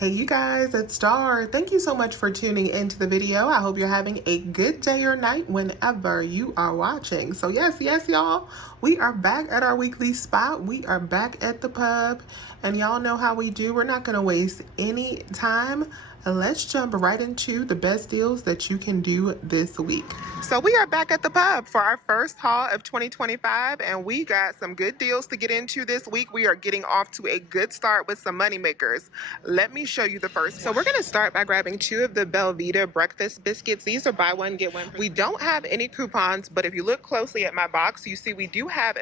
Hey you guys, it's Star. Thank you so much for tuning into the video. I hope you're having a good day or night whenever you are watching. So yes, y'all, we are back at our weekly spot. We are back at the pub, and y'all know how we do. We're not gonna waste any time. Let's jump right into the best deals that you can do this week. So we are back at the pub for our first haul of 2025, and we got some good deals to get into this week. We are getting off to a good start with some money makers. Let me show you the first. So we're gonna start by grabbing 2 of the Belvita breakfast biscuits. These are buy one, get one. We don't have any coupons, but if you look closely at my box, you see we do have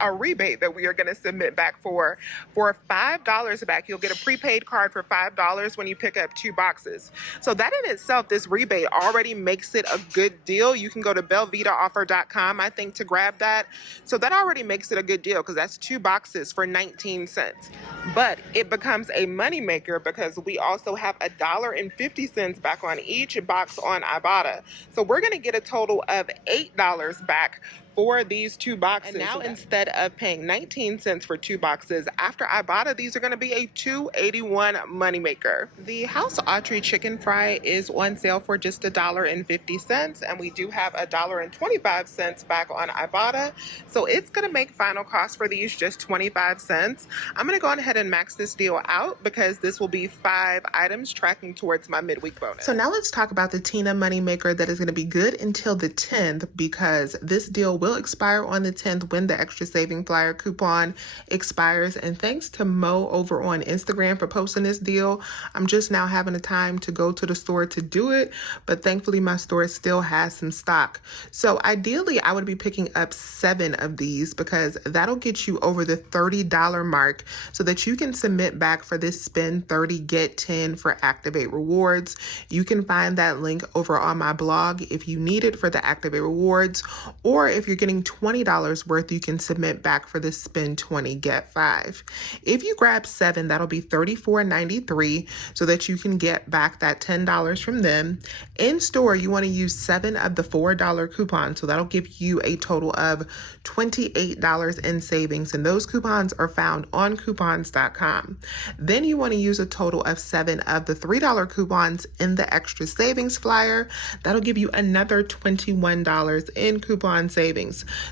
a rebate that we are going to submit back for $5 back. You'll get a prepaid card for $5 when you pick up 2 boxes. So that in itself, this rebate already makes it a good deal. You can go to belvitaoffer.com, I think, to grab that. So that already makes it a good deal because that's 2 boxes for 19 cents. But it becomes a moneymaker because we also have $1.50 back on each box on Ibotta. So we're going to get a total of $8 back for these 2 boxes. And now instead of paying 19 cents for 2 boxes, after Ibotta, these are going to be a $2.81 moneymaker. The House Autry chicken fry is on sale for just $1.50, and we do have $1.25 back on Ibotta. So it's going to make final cost for these just 25 cents. I'm going to go ahead and max this deal out because this will be 5 items tracking towards my midweek bonus. So now let's talk about the Tina moneymaker that is going to be good until the 10th, because this deal will expire on the 10th when the extra saving flyer coupon expires. And thanks to Mo over on Instagram for posting this deal. I'm just now having the time to go to the store to do it, but thankfully my store still has some stock. So ideally I would be picking up 7 of these because that'll get you over the $30 mark so that you can submit back for this spend 30 get 10 for Activate Rewards. You can find that link over on my blog if you need it for the Activate Rewards, or if you're getting $20 worth, you can submit back for the spend 20 get 5. If you grab 7, that'll be $34.93 so that you can get back that $10 from them. In store, you want to use 7 of the $4 coupons, so that'll give you a total of $28 in savings, and those coupons are found on coupons.com. Then you want to use a total of 7 of the $3 coupons in the extra savings flyer. That'll give you another $21 in coupon savings.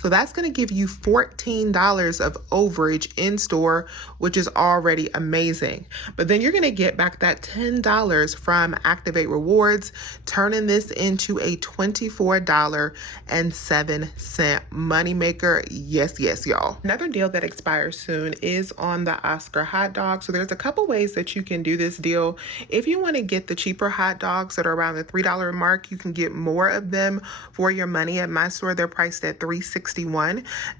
So that's going to give you $14 of overage in store, which is already amazing. But then you're going to get back that $10 from Activate Rewards, turning this into a $24.07 moneymaker. Yes, y'all. Another deal that expires soon is on the Oscar hot dog. So there's a couple ways that you can do this deal. If you want to get the cheaper hot dogs that are around the $3 mark, you can get more of them for your money. At my store, they're priced at $3.61.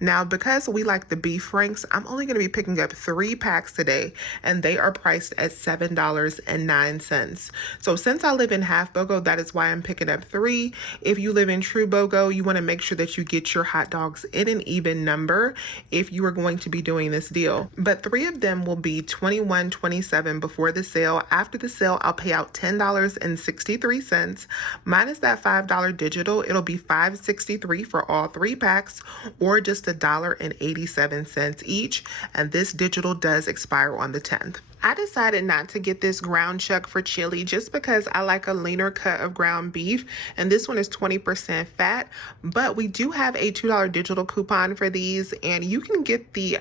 Now, because we like the beef franks, I'm only going to be picking up 3 packs today, and they are priced at $7.09. So since I live in Half BOGO, that is why I'm picking up 3. If you live in True BOGO, you want to make sure that you get your hot dogs in an even number if you are going to be doing this deal. But 3 of them will be $21.27 before the sale. After the sale, I'll pay out $10.63 minus that $5 digital. It'll be $5.63 for all 3 packs, or just $1.87 each, and this digital does expire on the 10th. I decided not to get this ground chuck for chili just because I like a leaner cut of ground beef, and this one is 20% fat, but we do have a $2 digital coupon for these, and you can get the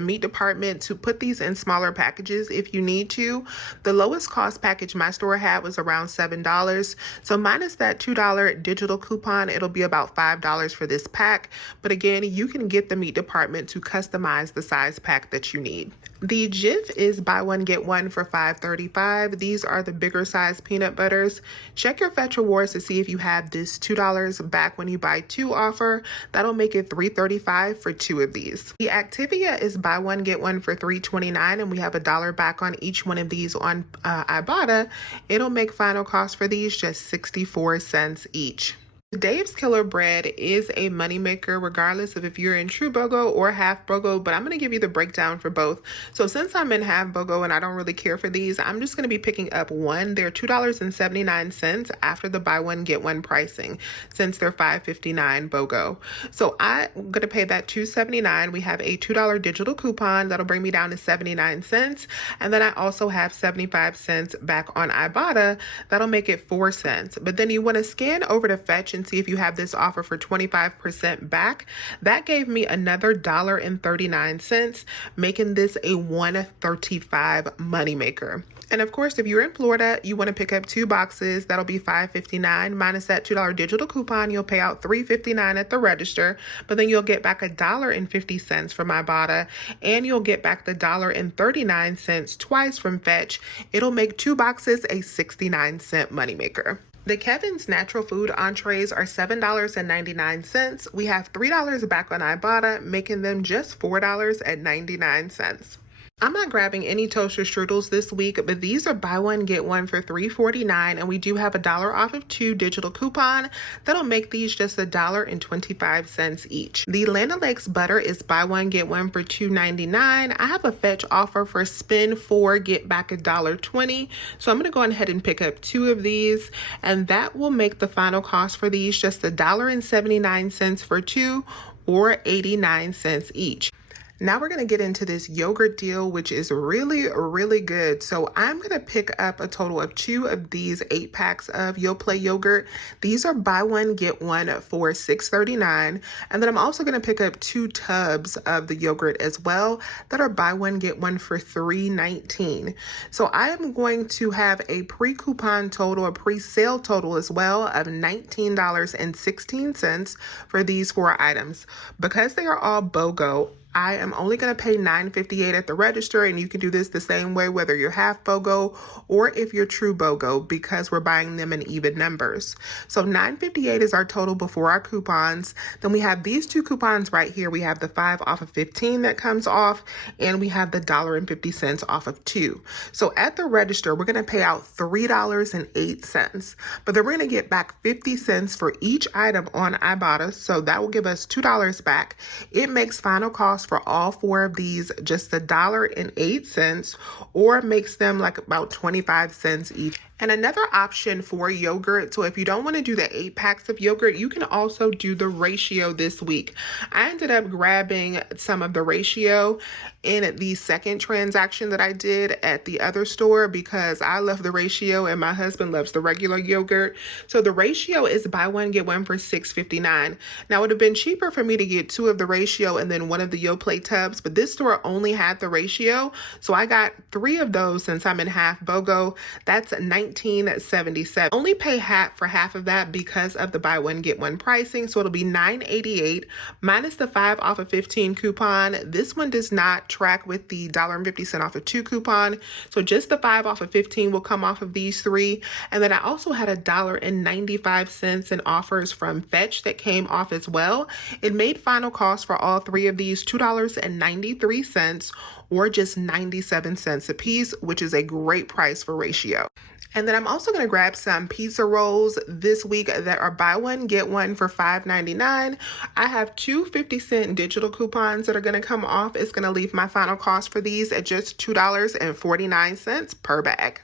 meat department to put these in smaller packages if you need to. The lowest cost package my store had was around $7. So minus that $2 digital coupon, it'll be about $5 for this pack. But again, you can get the meat department to customize the size pack that you need. The Jif is buy one, get one for $5.35. These are the bigger size peanut butters. Check your Fetch Rewards to see if you have this $2 back when you buy 2 offer. That'll make it $3.35 for 2 of these. The Activia is buy one, get one for $3.29, and we have $1 back on each one of these on Ibotta. It'll make final cost for these just 64 cents each. Dave's Killer Bread is a moneymaker regardless of if you're in true BOGO or half BOGO, but I'm going to give you the breakdown for both. So since I'm in half BOGO and I don't really care for these, I'm just going to be picking up one. They're $2.79 after the buy one get one pricing since they're $5.59 BOGO. So I'm going to pay that $2.79. We have a $2 digital coupon that'll bring me down to 79 cents. And then I also have 75 cents back on Ibotta. That'll make it 4 cents. But then you want to scan over to Fetch and see if you have this offer for 25% back. That gave me another $1.39, making this a $1.35 moneymaker. And of course, if you're in Florida, you want to pick up 2 boxes. That'll be $5.59 minus that $2 digital coupon. You'll pay out $3.59 at the register, but then you'll get back $1.50 from Ibotta, and you'll get back the $1.39 twice from Fetch. It'll make 2 boxes a 69-cent moneymaker. The Kevin's natural food entrees are $7.99. We have $3 back on Ibotta, making them just $4.99. I'm not grabbing any toaster strudels this week, but these are buy one, get one for $3.49, and we do have $1 off of 2 digital coupon. That'll make these just $1.25 each. The Land O'Lakes butter is buy one, get one for $2.99. I have a Fetch offer for spend 4, get back $1.20. So I'm going to go ahead and pick up 2 of these, and that will make the final cost for these just $1.79 for 2, or 89 cents each. Now we're going to get into this yogurt deal, which is really good. So I'm going to pick up a total of 2 of these 8 packs of Yoplait yogurt. These are buy one, get one for $6.39. And then I'm also going to pick up 2 tubs of the yogurt as well that are buy one, get one for $3.19. So I am going to have a pre-coupon total, a pre-sale total as well of $19.16 for these 4 items. Because they are all BOGO, I am only going to pay $9.58 at the register, and you can do this the same way whether you're half BOGO or if you're true BOGO, because we're buying them in even numbers. So $9.58 is our total before our coupons. Then we have these 2 coupons right here. We have the 5 off of 15 that comes off, and we have the $1.50 off of 2. So at the register, we're going to pay out $3.08, but then we're going to get back 50 cents for each item on Ibotta. So that will give us $2 back. It makes final cost for all 4 of these just $1.08, or makes them like about 25 cents each. And another option for yogurt, so if you don't want to do the 8 packs of yogurt, you can also do the ratio this week. I ended up grabbing some of the ratio in the second transaction that I did at the other store because I love the ratio and my husband loves the regular yogurt. So the ratio is buy one, get one for $6.59. Now it would have been cheaper for me to get 2 of the ratio and then 1 of the Yoplait tubs, but this store only had the ratio. So I got 3 of those since I'm in half BOGO. That's $19.77. Only pay for half of that because of the buy one, get one pricing. So it'll be $9.88 minus the 5 off of 15 coupon. This one does not track with the $1.50 off of 2 coupon. So just the 5 off of 15 will come off of these 3. And then I also had $1.95 in offers from Fetch that came off as well. It made final cost for all 3 of these $2.93, or just 97 cents a piece, which is a great price for ratio. And then I'm also going to grab some pizza rolls this week that are buy one, get one for $5.99. I have 2 50-cent digital coupons that are going to come off. It's going to leave my final cost for these at just $2.49 per bag.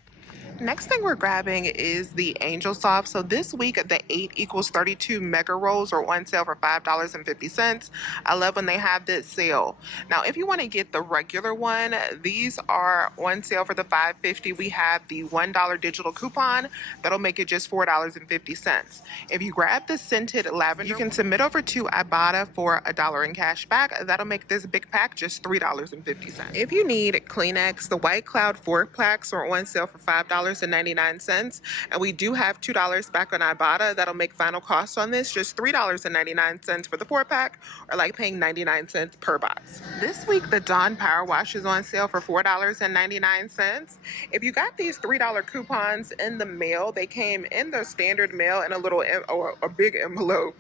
Next thing we're grabbing is the Angel Soft. So this week, the 8 equals 32 mega rolls are on sale for $5.50. I love when they have this sale. Now, if you want to get the regular one, these are on sale for the $5.50. We have the $1 digital coupon. That'll make it just $4.50. If you grab the scented lavender, you can submit over to Ibotta for $1 in cash back. That'll make this big pack just $3.50. If you need Kleenex, the White Cloud 4 packs are on sale for $5.99, and we do have $2 back on Ibotta. That'll make final cost on this just $3.99 for the 4-pack, or like paying 99 cents per box. This week, the Dawn Power Wash is on sale for $4.99. If you got these $3 coupons in the mail, they came in the standard mail in a little or a big envelope,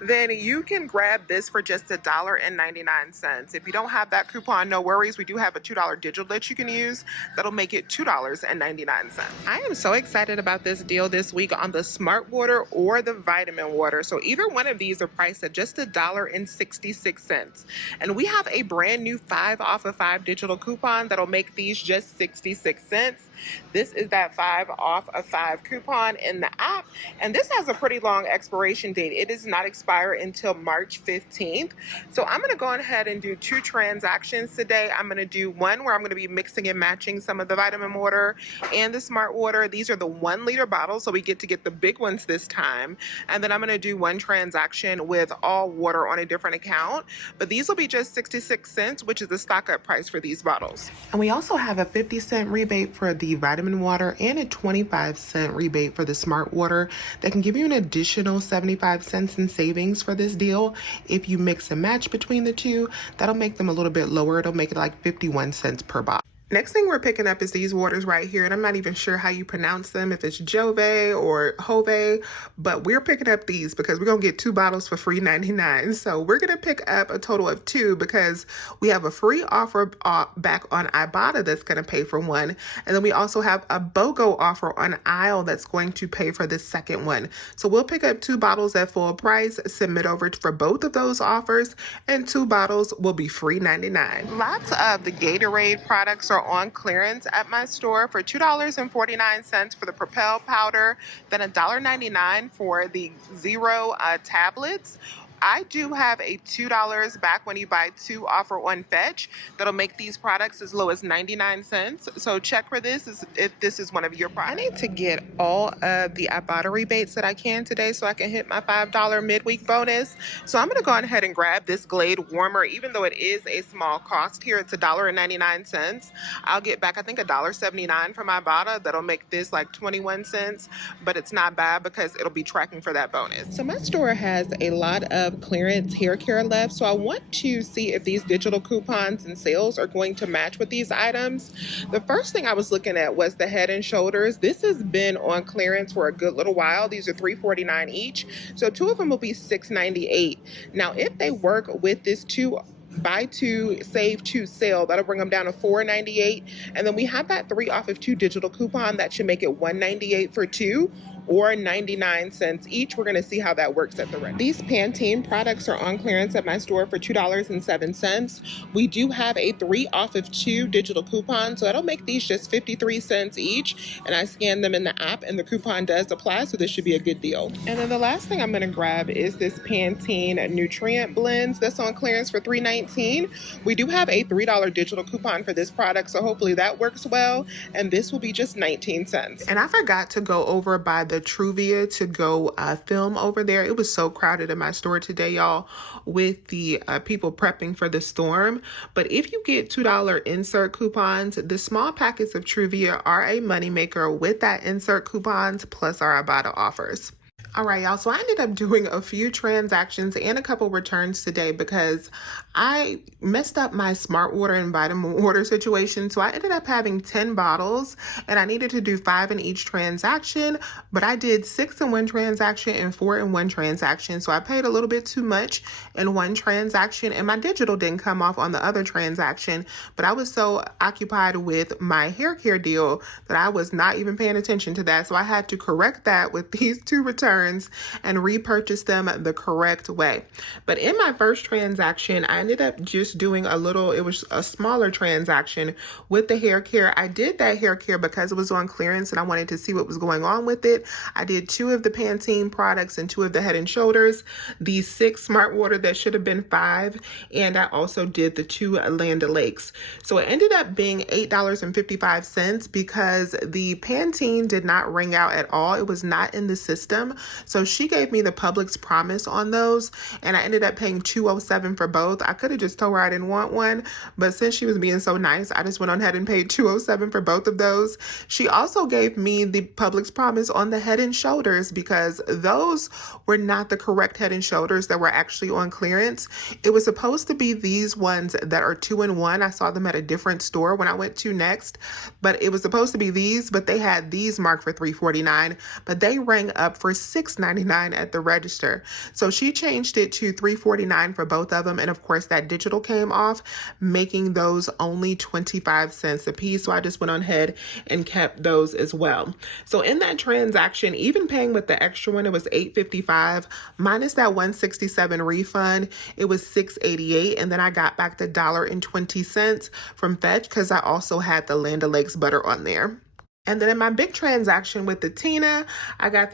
then you can grab this for just $1.99. If you don't have that coupon, no worries. We do have a $2 digital that you can use. That'll make it $2.99. I am so excited about this deal this week on the Smart Water or the Vitamin Water. So either one of these are priced at just $1.66. And we have a brand new 5 off of 5 digital coupon that'll make these just 66 cents. This is that 5 off of 5 coupon in the app. And this has a pretty long expiration date. It does not expire until March 15th. So I'm going to go ahead and do 2 transactions today. I'm going to do one where I'm going to be mixing and matching some of the vitamin water and the Smart Water. These are the 1 liter bottles, so we get to get the big ones this time. And then I'm going to do one transaction with all water on a different account. But these will be just 66 cents, which is the stock up price for these bottles. And we also have a 50-cent rebate for the vitamin water and a 25-cent rebate for the Smart Water that can give you an additional 75 cents in savings for this deal. If you mix and match between the two, that'll make them a little bit lower. It'll make it like 51 cents per bottle. Next thing we're picking up is these waters right here, and I'm not even sure how you pronounce them, if it's Jove or Jove, but we're picking up these because we're going to get 2 bottles for free 99. So we're going to pick up a total of 2 because we have a free offer back on Ibotta that's going to pay for 1, and then we also have a BOGO offer on Isle that's going to pay for the second one. So we'll pick up 2 bottles at full price, submit over for both of those offers, and 2 bottles will be free 99. Lots of the Gatorade products are on clearance at my store for $2.49 for the Propel powder, then $1.99 for the Zero tablets. I do have a $2 back when you buy 2 offer on Fetch that'll make these products as low as 99 cents. So check for this if this is one of your products. I need to get all of the Ibotta rebates that I can today so I can hit my $5 midweek bonus. So I'm going to go ahead and grab this Glade warmer. Even though it is a small cost here, it's $1.99. I'll get back, I think, $1.79 from Ibotta. That'll make this like 21 cents, but it's not bad because it'll be tracking for that bonus. So my store has a lot of clearance hair care left, so I want to see if these digital coupons and sales are going to match with these items. The first thing I was looking at was the Head and Shoulders. This has been on clearance for a good little while. These are $3.49 each, so 2 of them will be $6.98. Now if they work with this buy 2 save 2 sale, that'll bring them down to $4.98, and then we have that 3 off of 2 digital coupon that should make it $1.98 for 2, or 99 cents each. We're going to see how that works at the rent. These Pantene products are on clearance at my store for $2.07. We do have a 3 off of 2 digital coupon, so that'll make these just 53 cents each, and I scanned them in the app and the coupon does apply, so this should be a good deal. And then the last thing I'm going to grab is this Pantene Nutrient Blends that's on clearance for $3.19. We do have a $3 digital coupon for this product, so hopefully that works well, and this will be just 19 cents. And I forgot to go over by the Truvia to go film over there. It was so crowded in my store today, y'all, with the people prepping for the storm. But if you get $2 insert coupons, the small packets of Truvia are a moneymaker with that insert coupons plus our Ibotta offers. All right, y'all, so I ended up doing a few transactions and a couple returns today because I messed up my Smart Water and vitamin water situation. So I ended up having 10 bottles and I needed to do 5 in each transaction, but I did 6 in one transaction and 4 in one transaction. So I paid a little bit too much in one transaction and my digital didn't come off on the other transaction, but I was so occupied with my hair care deal that I was not even paying attention to that. So I had to correct that with these 2 returns and repurchase them the correct way. But in my first transaction, I ended up just doing it was a smaller transaction with the hair care. I did that hair care because it was on clearance and I wanted to see what was going on with it. I did 2 of the Pantene products and 2 of the Head and Shoulders, the 6 Smart Water that should have been 5, and I also did the 2 Land O'Lakes. So it ended up being $8.55 because the Pantene did not ring out at all. It was not in the system. So she gave me the Publix promise on those, and I ended up paying $2.07 for both. I could have just told her I didn't want one, but since she was being so nice, I just went on ahead and paid $2.07 for both of those. She also gave me the Publix promise on the Head and Shoulders because those were not the correct Head and Shoulders that were actually on clearance. It was supposed to be these ones that are 2-in-1. I saw them at a different store when I went to next, but it was supposed to be these, but they had these marked for $3.49, but they rang up for $6.99 at the register. So she changed it to $3.49 for both of them. And of course, course that digital came off, making those only 25 cents a piece. So I just went on ahead and kept those as well. So in that transaction, even paying with the extra one, it was $8.55 minus that $1.67 refund. It was $6.88, and then I got back the $1.20 from Fetch because I also had the Land O'Lakes butter on there. And then in my big transaction with the Tina, I got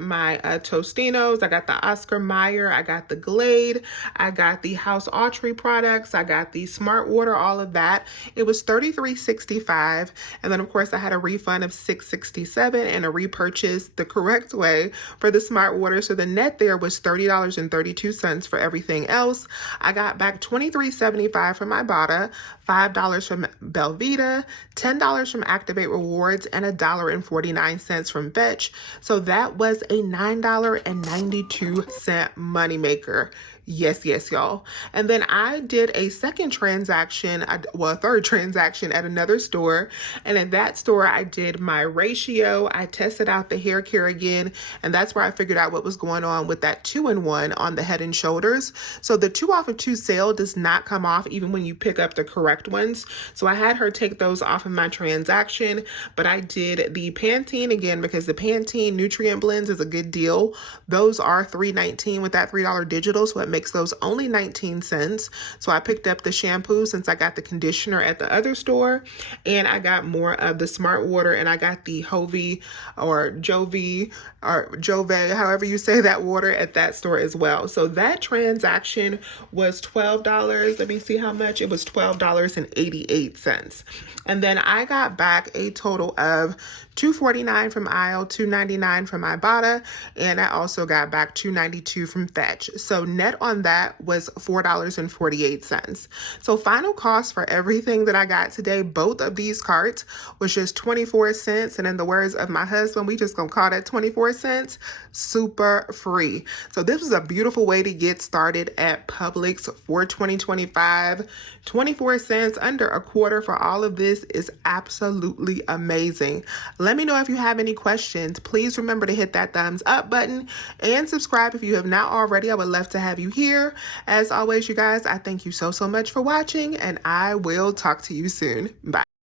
my Tostinos, I got the Oscar Mayer, I got the Glade, I got the House Autry products, I got the Smart Water, all of that. It was $33.65. And then of course I had a refund of $6.67 and a repurchase the correct way for the Smart Water. So the net there was $30.32 for everything else. I got back $23.75 from Ibotta, $5 from Belvita, $10 from Activate Rewards, and $1.49 from Fetch. So that was a $9.92 moneymaker. Yes, y'all. And then I did a second transaction, a third transaction at another store. And at that store, I did my ratio. I tested out the hair care again. And that's where I figured out what was going on with that 2-in-1 on the Head and Shoulders. So the 2 off of 2 sale does not come off even when you pick up the correct ones. So I had her take those off of my transaction. But I did the Pantene again because the Pantene nutrient blends is a good deal. Those are $3.19 with that $3 digital. So it makes those only 19 cents. So I picked up the shampoo since I got the conditioner at the other store, and I got more of the Smart Water, and I got the Jove or Jove, however you say that water, at that store as well. So that transaction was $12. Let me see how much. It was $12.88. And then I got back a total of $2.49 from Aisle, $2.99 from Ibotta, and I also got back $2.92 from Fetch. So net on that was $4.48. So final cost for everything that I got today, both of these carts, was just 24 cents. And in the words of my husband, we just gonna call that 24 cents super free. So this was a beautiful way to get started at Publix for 2025. 24 cents, under a quarter for all of this is absolutely amazing. Let me know if you have any questions. Please remember to hit that thumbs up button and subscribe if you have not already. I would love to have you here. As always, you guys, I thank you so much for watching, and I will talk to you soon. Bye.